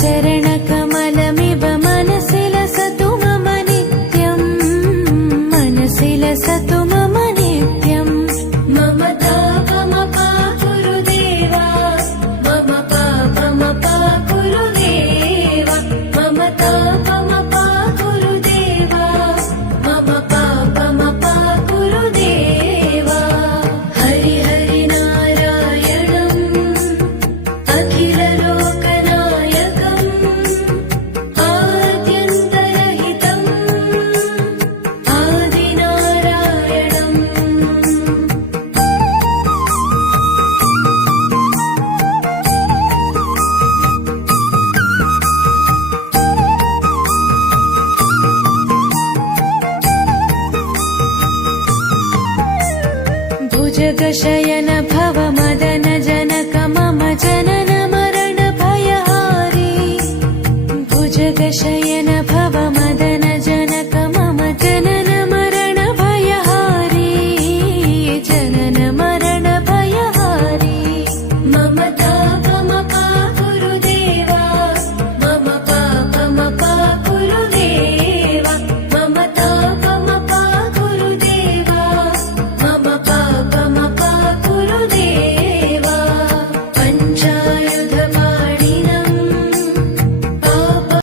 चरणकमलमिव मनसि लसतु मम नित्यम् मनसि लसतु मम नित्यम् मम तापमपा गुरुदेवा मम पापमपा गुरुदेवा मम तापमपा गुरुदेवा मम पापमपा गुरुदेवा हरि हरि नारायणम् अखिललोकनायकम् आद्यन्तरहितम् आदिनारायणम् भुजगशयन भव मदन जनक मम जनन मरण भयहारी भुजगशयन